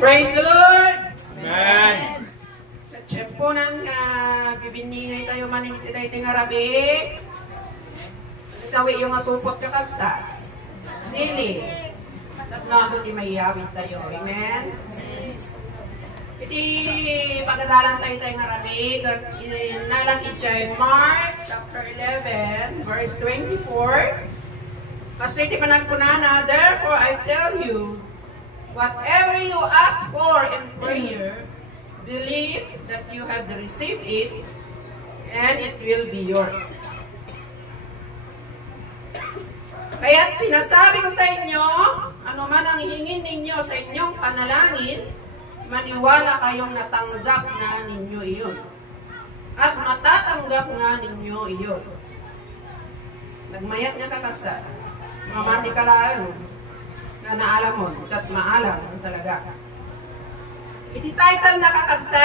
Praise the Lord! Amen! Sa tiyemponan nga bibiningay tayo maninit tayo nga rabi. Sawi yung asupot ka kapsa. Dili. Nagnado di mayawit tayo. Amen? Iti pagkadalan tayo nga rabi. Nalang itchay Mark chapter 11 verse 24. Kasi iti panagpunana, therefore I tell you, whatever you ask for in prayer, believe that you have received it, and it will be yours. Kaya't sinasabi ko sa inyo, ano man ang hingin ninyo sa inyong panalangin, maniwala kayong natanggap na ninyo iyon. At matatanggap nga ninyo iyon. Nagmayat niya kakaksa. Mamati ka lang. Na naalam mo, at maalam talaga. Iti title na kakagsa,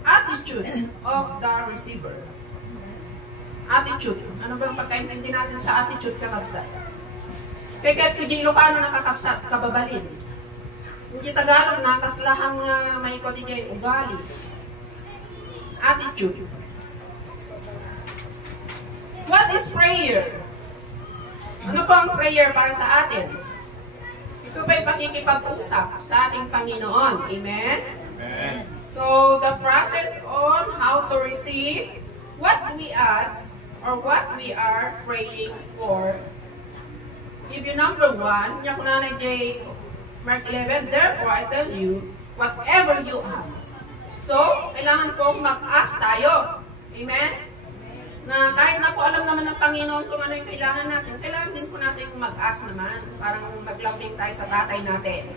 attitude of the receiver. Attitude. Ano ba ang pagkaintindi natin sa attitude kakabsat? Kaya kahit kung Ilocano nakakabsat, kababalin. Hindi Tagalog na, kaslahang may kotigay ugali. Attitude. What is prayer? Ano po ang prayer para sa atin? Ito ba'y pakikipag-usap sa ating Panginoon? Amen? Amen. So, the process on how to receive what we ask or what we are praying for. Give you number 1, niya kunanay jay Mark 11, therefore I tell you, whatever you ask. So, kailangan pong mag-ask tayo. Amen? Na kahit na po alam naman ng Panginoon kung ano yung kailangan natin, kailangan din po natin mag-ask naman. Parang maglambing tayo sa tatay natin.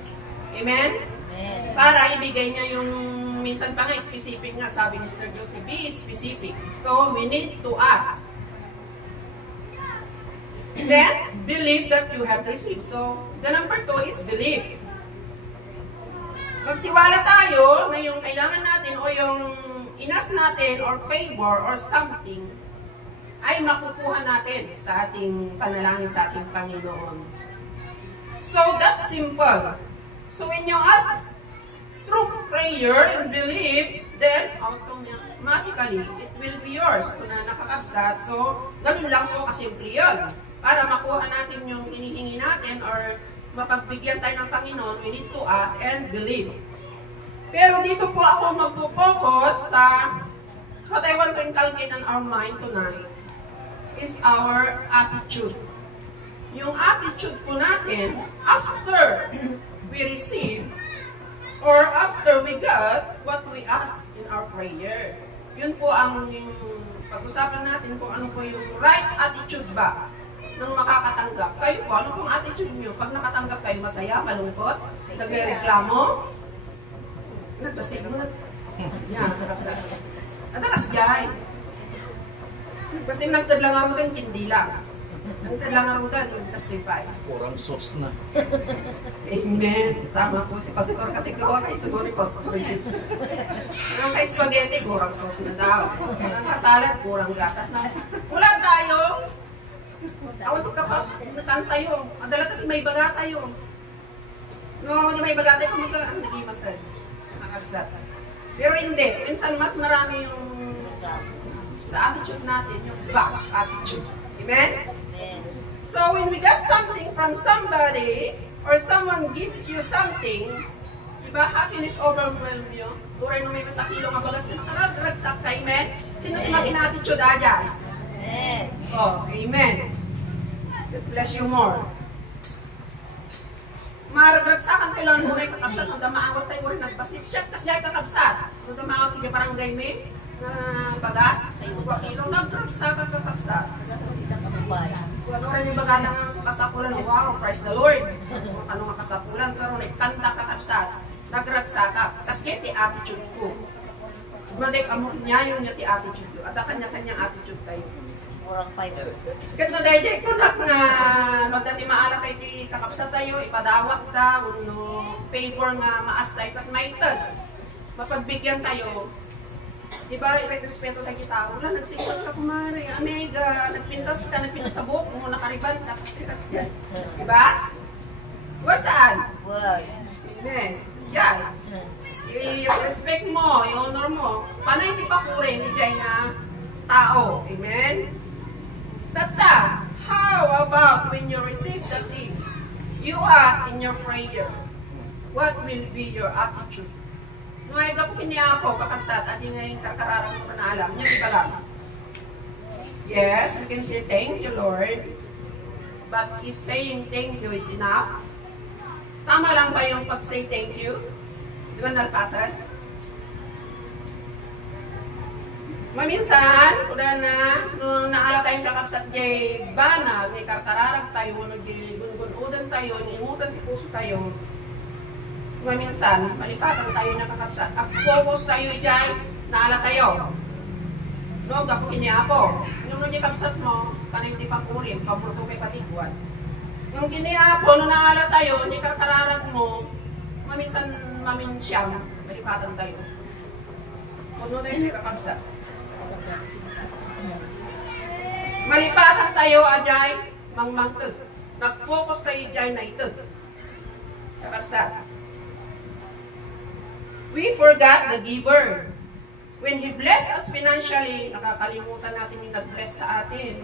Amen? Amen? Para ibigay niya yung, minsan pa nga, specific nga, sabi ni Sir Joseph, be specific. So, we need to ask. Then, believe that you have received. So, the number 2 is believe. Magtiwala tayo na yung kailangan natin o yung inas natin or favor or something ay makukuha natin sa ating panalangin sa ating Panginoon. So, that's simple. So, when you ask through prayer and believe, then automatically, it will be yours. Kung na nakakabsat, so, ganun lang po kasimple yun. Para makuha natin yung hinihingi natin or mapagbigyan tayo ng Panginoon, we need to ask and believe. Pero dito po ako magpo-focus sa what I want to inculcate in our mind tonight is our attitude. Yung attitude po natin after we receive or after we got what we ask in our prayer. Yun po ang pag-usapan natin kung ano po yung right attitude ba nang makakatanggap. Kayo po, ano pong attitude nyo? Pag nakatanggap kayo, masaya, malungkot, nagreklamo, nagpasimot. Yan, nakapsa. At nakasgay. Kasi nagtadlangarugan, hindi lang. Nagtadlangarugan, testify. Kurang sauce na. Amen. Tama po si Pastor. Kasi gawa kayo siguro ni Pastor yun. Ang kay spaghetti, kurang sauce na daw. Ang kasalat, kurang gatas na. Wala tayong awan to kapas, nakanta yun. Madala tayo may baga tayo. No, hindi may baga tayo, kung nag-imasan. Nakakabsat. Pero hindi. Minsan mas marami yung sa attitude natin, yung back attitude. Amen? Amen? So, when we got something from somebody, or someone gives you something, diba, happiness overwhelm you, turay na may masakilo nga bagas, nakarag-ragsak ka, amen? Sino naman in-attitude dyan? Amen. Oh, amen. God bless you more. Marag-ragsakan tayo lang muna yung kakabsat, kung damaawat tayo rin nagpasit siya, kasi dahil kakabsat, kung damaawat yung barangay may, bagas, kilo nagsakan kakapsat. Ano rin yung bagada ng kasapulan, wow, praise the Lord. Ano nga kasapulan, pero nagkanta kakapsat, nagragsaka, kasi ti attitude ko. Maday kamo niya yung ti attitude ko, at kanya-kanyang attitude tayo. Orang fighter. Kat no dayjay ko nak nga magdati maala kay ti kakapsat tayo, ipadawat ta, uno favor nga maas tayo, at maitan. Mapagbigyan tayo, diba, irespeto tayo tao. Wala, nagsikot ka kumari. Amega, nagpintas sa buhok mo, nakariban ka. Diba? What saan? Wag. Amen. Yan. up when you receive the things you ask in your prayer, what will be your attitude? Ngay gap kiniapo kakabsat adi ngay kakararang mo na alam niya, di ba lang? Yes, we can say thank you, Lord. But is saying thank you is enough? Tama lang ba yung pag-say thank you? Di ba nalpasan? Maminsan, kuda na, nung naala tayong kakapsat jay banag, ngay karkararag tayo, nag-gungudan tayo, imutan puso tayo. Maminsan, malipatan tayo na kakapsat. Focus tayo jay, naala tayo. No, gapo kiniapo. Yung nung kapsat mo, kanay di pakulim, paburto kay patiguan. Yung kiniapo, nung naala tayo, hindi karkararag mo, maminsan maminsyam, malipatan tayo. Puno na yung kakapsat. Malipatan tayo ajay mangmangteg. Nag-focus tayo ajay na ito. Kakapsat. We forgot the giver. When He bless us financially, nakakalimutan natin yung nag-bless sa atin.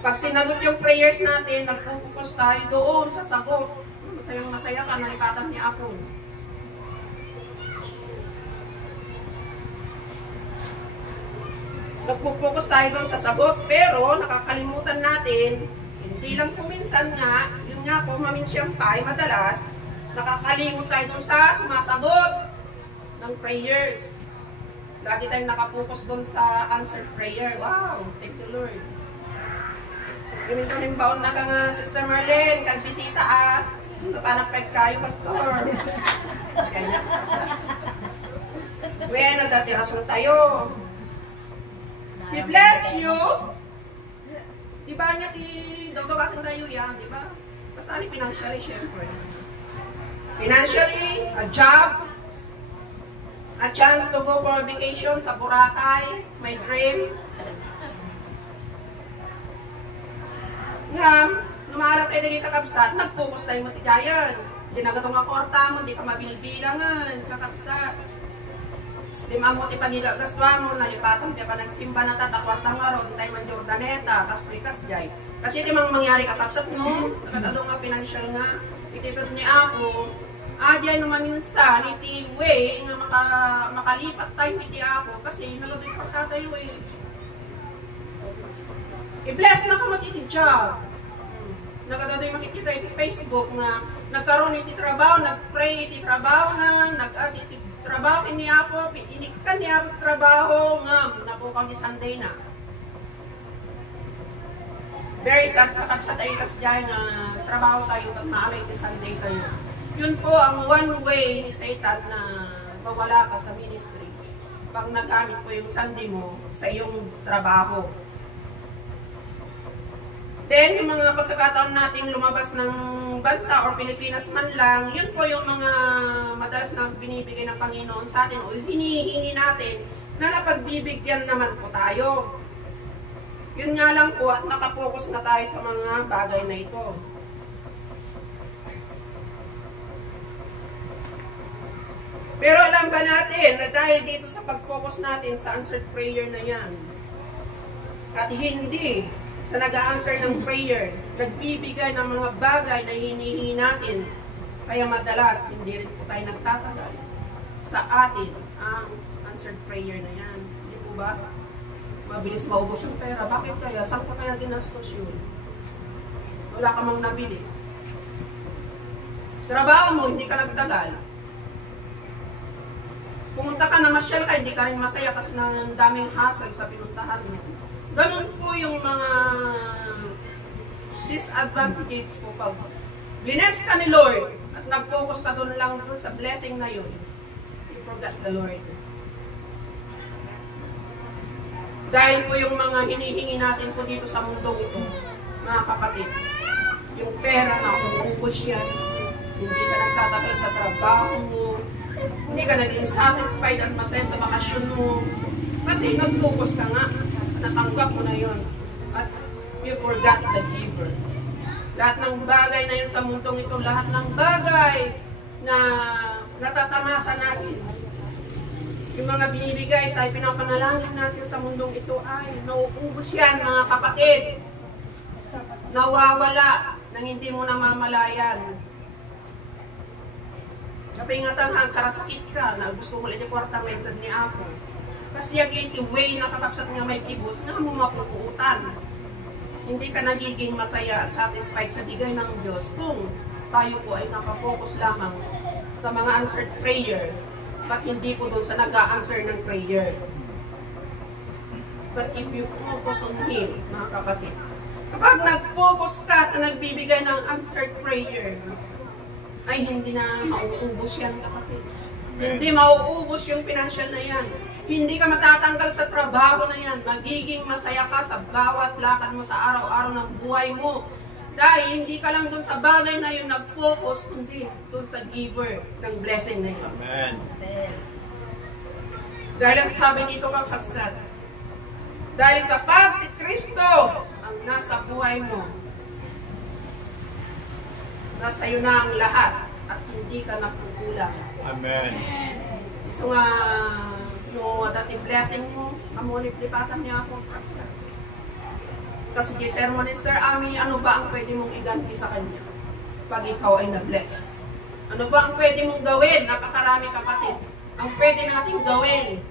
Pag sinagot yung prayers natin, nag-focus tayo doon sa sagot. Masayang masaya ka, nalipatan ni Apo. Nagpo-focus tayo doon sa sagot, pero nakakalimutan natin, hindi lang po minsan nga, yun nga po, maminsyang pa, madalas, nakakalimot tayo doon sa sumasagot ng prayers. Lagi tayong nakapokus doon sa answered prayer. Wow, thank you Lord. Ganito rin baon na ka nga, Sister Marlene, kagbisita napanapag kayo, Pastor. Kanya. Bueno, dati rason tayo. He bless you. Diba niya dagdagan tayo yan, diba? Pasali financially, syempre. Financially, a job, a chance to go for a vacation sa Boracay, my dream. Nga, lumalat tayo naging kakabsat, nag-focus tayo matigayan. Ginagatong nga korta mo, di ka mabilbilangan, kakabsat. Di mamuti pagigagaswa mo, nalipatan, di pa nagsimba na tatakwarta nga ro, di tayo man Jordaneta, kas jay. Kasi di mang mangyari kakapsat mo, nakatalo nga financial nga, ititod ni ako, adya naman minsan, iti way, nga makalipat tayo iti ako, kasi nalabing pagkatayo eh. I-bless na ka mag-iti job. Nakatalo yung makikita iti Facebook nga, nagkaroon iti trabaho, nag-pray iti trabaho na, nag-as iti trabaho niya po, inikan niya po trabaho nga, napukang di Sunday na. Very sad, kakapsat tayo kasi dyan na trabaho tayo at maalay di Sunday tayo. Yun po ang one way ni Satan na mawala ka sa ministry. Pag nagamit po yung Sunday mo sa iyong trabaho. Then, yung mga pagkakataon nating lumabas ng bansa or Pilipinas man lang, yun po yung mga madalas na binibigay ng Panginoon sa atin o hinihingi natin na napagbibigyan naman po tayo. Yun nga lang po at nakapokus na tayo sa mga bagay na ito. Pero alam ba natin na dahil dito sa pag-focus natin sa answered prayer na yan, at hindi sa nag-a-answer ng prayer, nagbibigay ng mga bagay na hinihingi natin, kaya madalas hindi rin po tayo nagtatagal sa atin ang answered prayer na yan. Hindi po ba? Mabilis maubos yung pera. Bakit kaya? Saan pa kaya ginastos yun? Wala ka mang nabili. Trabaho mo, hindi ka nagtagal. Pumunta ka na masyal ka, hindi ka rin masaya kasi ng daming hassle sa pinuntahan mo. Ganun po yung mga disadvantages po pag bless ka ni Lord at nag-focus ka doon lang doon sa blessing na yun. You forgot the Lord. Dahil po yung mga hinihingi natin po dito sa mundong ito, mga kapatid, yung pera na umuubos yan, hindi ka nagtatagal sa trabaho mo, hindi ka naging satisfied at masaya sa bakasyon mo, kasi nag-focus ka nga, natanggap mo na yun, at you forgot the giver. Lahat ng bagay na yan sa mundong ito, lahat ng bagay na natatamasa natin, yung mga binibigay sa pinapanalangin natin sa mundong ito ay nauubos yan, mga kapatid. nawawala nang hindi mo namamalayan. Kapingatan nga, karasakit ka, na gusto mo lang yung kwartamentan ni Apo. Kasi yung way na katapsat nga may kibos, nga mo mapupuutan. Hindi ka nagiging masaya at satisfied sa bigay ng Diyos kung tayo po ay nakapokus lamang sa mga answered prayer, but hindi po doon sa nag-a-answer ng prayer. But if you focus on Him, mga kapatid, kapag nag-focus ka sa nagbibigay ng answered prayer, ay hindi na mauubos yan, kapatid. Hindi mauubos yung financial na yan. Hindi ka matatanggal sa trabaho na yan. Magiging masaya ka sa bawat lakad mo sa araw-araw ng buhay mo. Dahil hindi ka lang dun sa bagay na yun nag-focus, hindi dun sa giver ng blessing na yun. Amen. Dahil ang sabi dito kakabsat, dahil kapag si Kristo ang nasa buhay mo, nasa iyo na ang lahat at hindi ka nakukulang. Amen. So nga, no, dati blessing mo, amunip-lipatan niya ako. Kasi di Sir Minister Ami, ano ba ang pwede mong iganti sa Kanya pag ikaw ay na-bless? Ano ba ang pwede mong gawin? Napakarami, kapatid. Ang pwede nating gawin,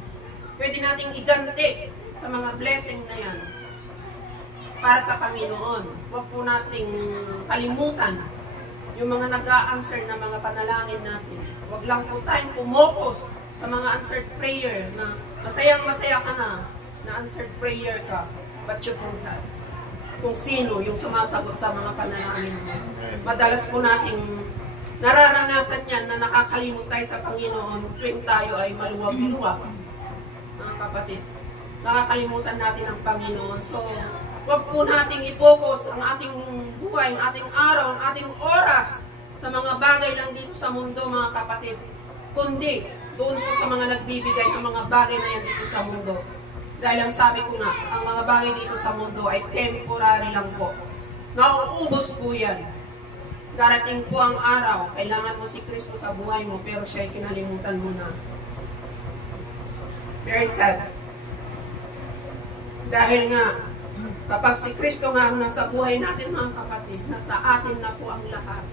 pwede nating iganti sa mga blessing na yan para sa Panginoon. Huwag po nating kalimutan yung mga nag-a-answer na mga panalangin natin. Huwag lang po tayong pumokos sa mga answered prayer na masayang-masaya ka na answered prayer ka. But you forgot kung sino yung sumasagot sa mga panalangin mo. Madalas po nating nararanasan yan na nakakalimot tayo sa Panginoon tuwing tayo ay maluwag-luwag. Mga kapatid, nakakalimutan natin ang Panginoon. So, huwag po nating i-focus ang ating buhay, ang ating araw, ang ating oras sa mga bagay lang dito sa mundo, mga kapatid. Kundi, doon po sa mga nagbibigay ng mga bagay na yan dito sa mundo. Dahil ang sabi ko nga, ang mga bagay dito sa mundo ay temporary lang po. Nauubos po yan. Darating po ang araw, kailangan mo si Kristo sa buhay mo, pero siya ay kinalimutan mo na. Very sad. Dahil nga, kapag si Kristo nga ang nasa buhay natin, mga kapatid, nasa atin na po ang lahat.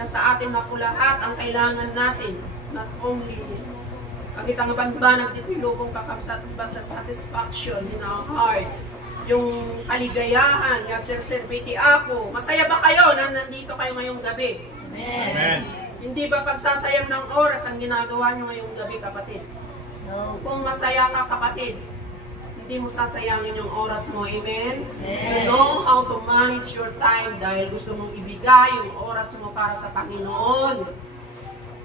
Nasa atin na po lahat ang kailangan natin. Not only, agit ang banbanag dito yung lubong kakabsat, but the satisfaction in our heart. Yung kaligayahan, yung serserviti ako. Masaya ba kayo na nandito kayo ngayong gabi? Amen. Amen. Hindi ba pagsasayang ng oras ang ginagawa nyo ngayong gabi, kapatid? No. Kung masaya ka, kapatid, hindi mo sasayangin yung oras mo. Amen? Amen. You know how to manage your time dahil gusto mong ibigay yung oras mo para sa Panginoon.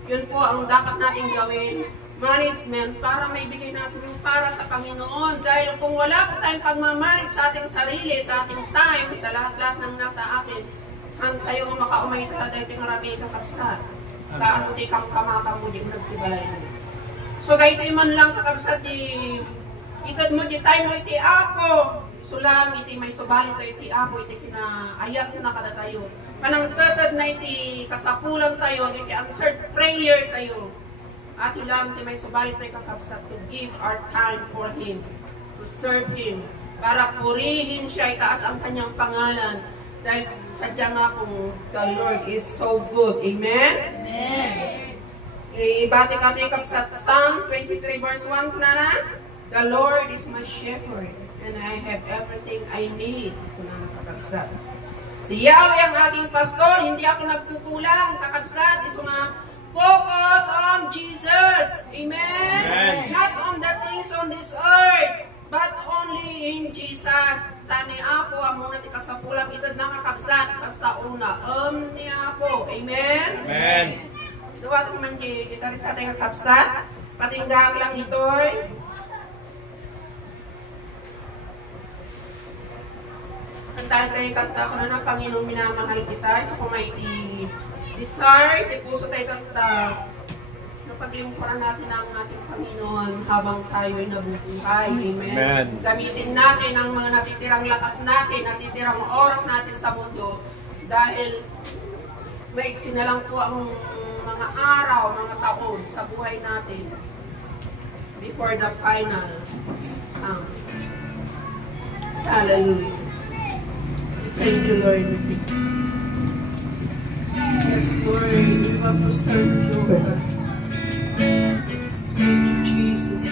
Yun po ang dapat natin gawin. Management para maibigay natin yung para sa Panginoon. Dahil kung wala po tayong pagmamanage sa ating sarili, sa ating time, sa lahat-lahat ng nasa atin, tayo makaumay talaga yung rami kakabsat. Kaan di kang kamakang mo, di mo nagtibalay. So dahil man lang kakabsat, itad mo di tayo mo iti ako. Sulam, iti may subalit tayo iti ako, iti kinaayat na kada tayo. Panang tatad na iti kasapulan tayo, iti answered prayer tayo. At ilang iti may subalit tayo kakabsat to give our time for Him, to serve Him, para purihin siya, itaas ang kanyang pangalan. Dahil sadya nga kung the Lord is so good. Amen? Amen. Ibati ka tayo kapsat Psalm 23 verse 1 na na. The Lord is my shepherd, and I have everything I need. Ito na nakakabsat. Si Yahweh ang aking pastor, hindi ako nagkukulang. Kakabsat, iso nga, focus on Jesus. Amen? Amen. Not on the things on this earth, but only in Jesus. Tani ako, amuna ti kasapulang itad nakakabsat. Basta una, niya ako. Amen? Amen. Duwat man di gitarista tayo kakabsat. Patinggang lang ito'y. Kantahan tayo kanta ko na Panginoong minamahal kita. So kung may desire, di puso tayo kanta. Napaglingkuran natin ang ating Panginoon habang tayo'y nabubuhay. Amen? Amen. Gamitin natin ang mga natitirang lakas natin, natitirang oras natin sa mundo. Dahil maiksi na lang po ang mga araw, mga taon sa buhay natin before the final. Hallelujah. Thank you, Lord. Yes, Lord. We want to serve you, God. Thank you, Jesus.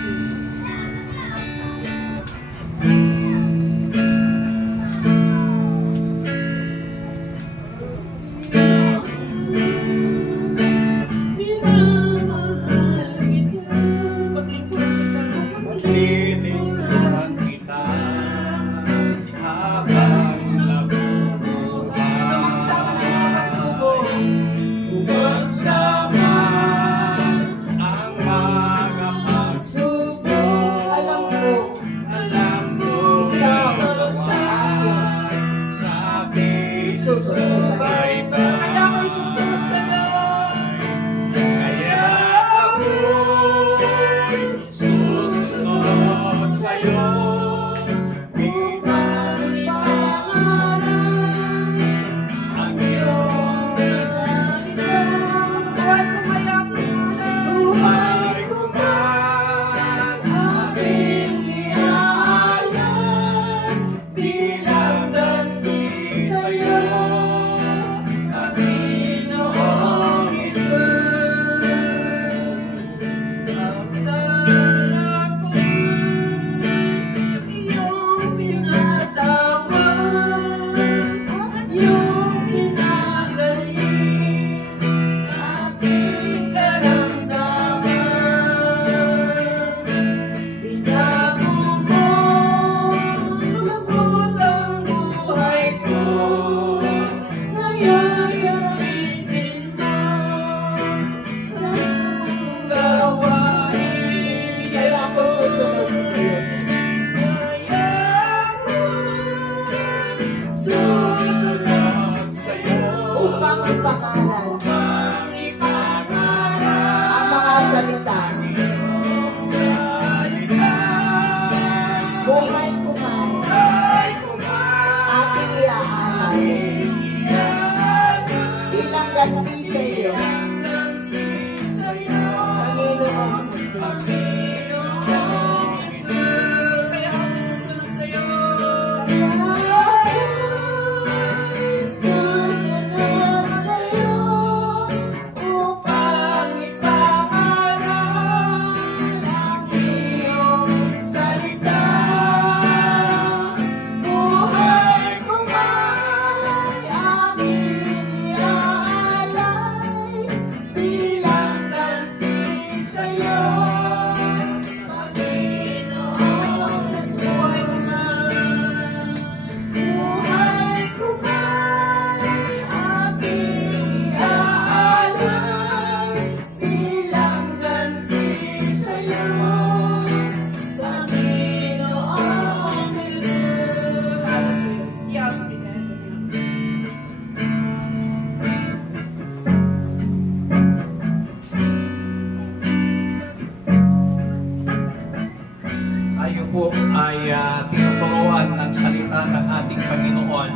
tinuturuan ng salita ng ating Panginoon,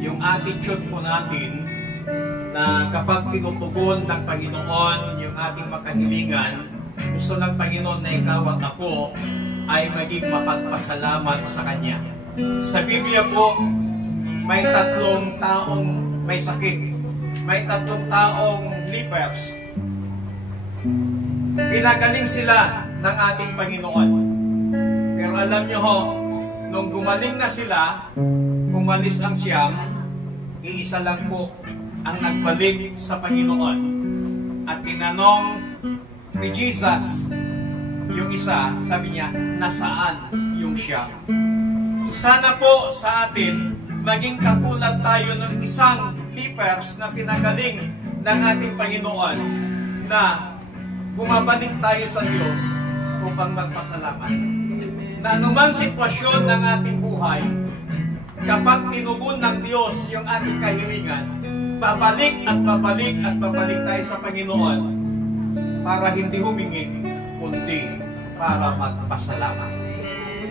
yung attitude po natin na kapag tinutugon ng Panginoon yung ating makahilingan, gusto ng Panginoon na ikaw at ako ay maging mapagpasalamat sa Kanya. Sa Biblia po, may 3 taong may sakit. May 3 taong lepers. Pinagaling sila ng ating Panginoon. Pero alam nyo ho, nung gumaling na sila, umalis ang siyam, iisa lang po ang nagbalik sa Panginoon. At tinanong ni Jesus, yung isa, sabi niya, nasaan yung siyam? Sana po sa atin, maging katulad tayo ng isang lepers na pinagaling ng ating Panginoon, na bumabalik tayo sa Diyos upang magpasalamat. Na anumang sitwasyon ng ating buhay, kapag tinugon ng Diyos yung ating kahilingan, babalik at babalik at babalik tayo sa Panginoon para hindi humingi, kundi para magpasalamat.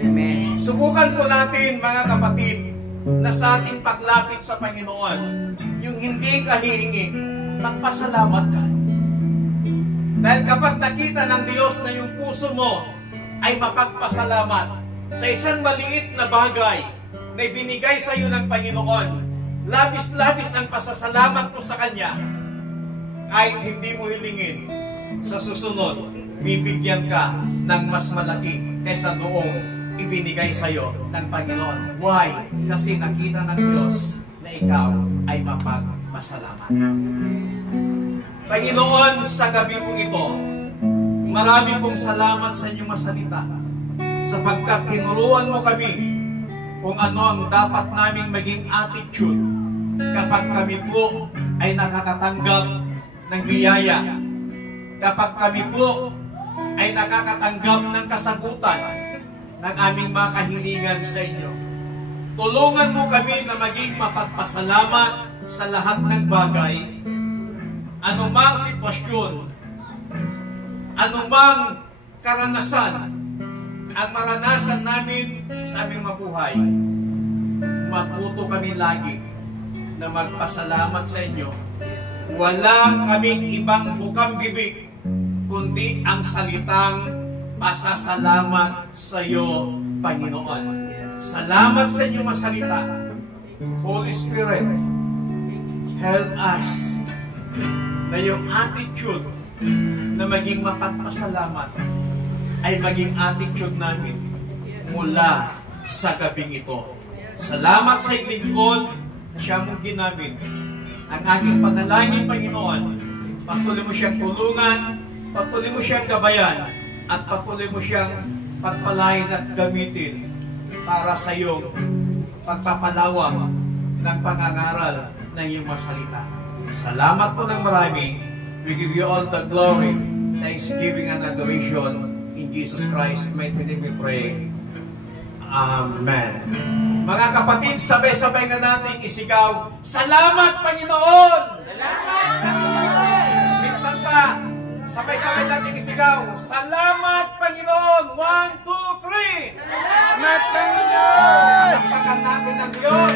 Amen. Subukan po natin, mga kapatid, na sa ating paglapit sa Panginoon, yung hindi ka hihingi, magpasalamat ka. Dahil kapag nakita ng Diyos na yung puso mo ay mapagpasalamat sa isang maliit na bagay, na ibinigay sa iyo ng Panginoon, labis-labis ang pasasalamat mo sa Kanya, kahit hindi mo hilingin, sa susunod, bibigyan ka ng mas malaki kaysa doong ibinigay sa iyo ng Panginoon. Why? Kasi nakita ng Diyos na ikaw ay mapagpasalamat. Panginoon, sa gabi pong ito, marami pong salamat sa inyong masalita, sapagkat tinuruan mo kami kung ano ang dapat naming maging attitude kapag kami po ay nakakatanggap ng biyaya, kapag kami po ay nakakatanggap ng kasagutan ng aming mga kahilingan sa inyo. Tulungan mo kami na maging mapagpasalamat sa lahat ng bagay, anumang sitwasyon, anumang karanasan ang maranasan namin sa aming mabuhay. Matuto kami lagi na magpasalamat sa inyo. Walang kaming ibang bukang bibig, kundi ang salitang pasasalamat sa iyo, Panginoon. Salamat sa inyong masalita. Holy Spirit, help us na yung attitude na maging mapagpasalamat ay maging attitude namin mula sa gabing ito. Salamat sa lingkod na siya mong ginamit. Ang aking panalangin, Panginoon, patuloy mo siyang tulungan, patuloy mo siyang gabayan, at patuloy mo siyang pagpalain at gamitin para sa iyong pagpapalawak ng pangangaral ng iyong masalita. Salamat po ng marami. We give you all the glory, thanksgiving and adoration. In Jesus Christ, mighty name we pray. Amen. Mga kapatid, sabay-sabay nga natin isigaw, Salamat, Panginoon! Salamat, Panginoon! Minsan pa, sabay-sabay natin isigaw, Salamat, Panginoon! 1, 2, 3! Salamat, Panginoon! Palakpakan natin ng Diyos.